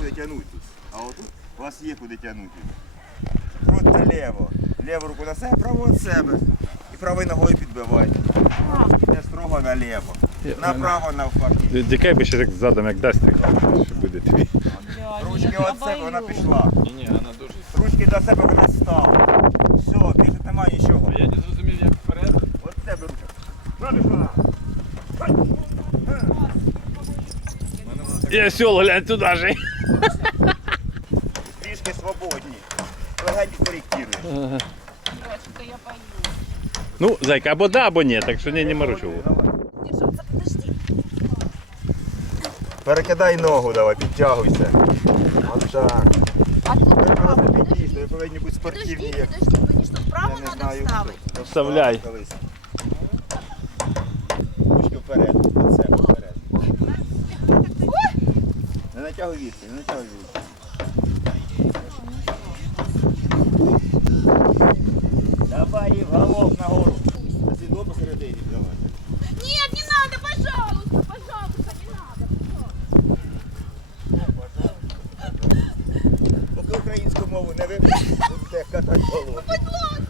некуда тянуть. А вот тут у вас є куди тянути. Круто лево. Леву руку на себе, праву від себе. І правою ногою підбивайте. Не строго налево. Направо навпаки. Дікай би ще так задом, як дасть так, що буде тобі. Ручки від себе вона пішла. Ні, ні, вона дуже. Ручки до себе вона стала. Все, більше нема нічого. Я не зрозумів, як вперед. От себе ручка. Я сел, глянь, туда же. Фишки свободні. Погади коригує. От я бачу. Ну, зайка, або да, або ні, так що ні, не не морочу. Перекидай ногу давай, підтягуйся. От так. А тут треба бігти, щоб виглянути бути спортивніє. Дождись, дождись, бо нішто право настав. Вставляй. Не натягуй вітки, не натягуй вітки. Давай, голов нагору. А ти до посередині давай. Ні, не надо, пожалуйста, пожалуйста, не надо. Пожалуйста. Не пожалуйста. Поки українську мову не вивчиш, буде катать голову. Будь ласка.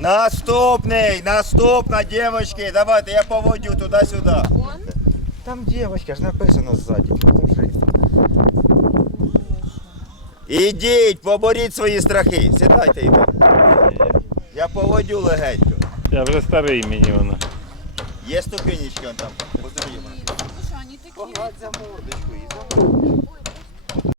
Наступный, наступ на девочке. Давай, да я поводю туда-сюда. Там девочка, аж написано сзади. Идите, поборить свои страхи. Сідайте, иди. Я поводю легенько. Я уже старый мені вона. Є ступенечки он там. Посмотри.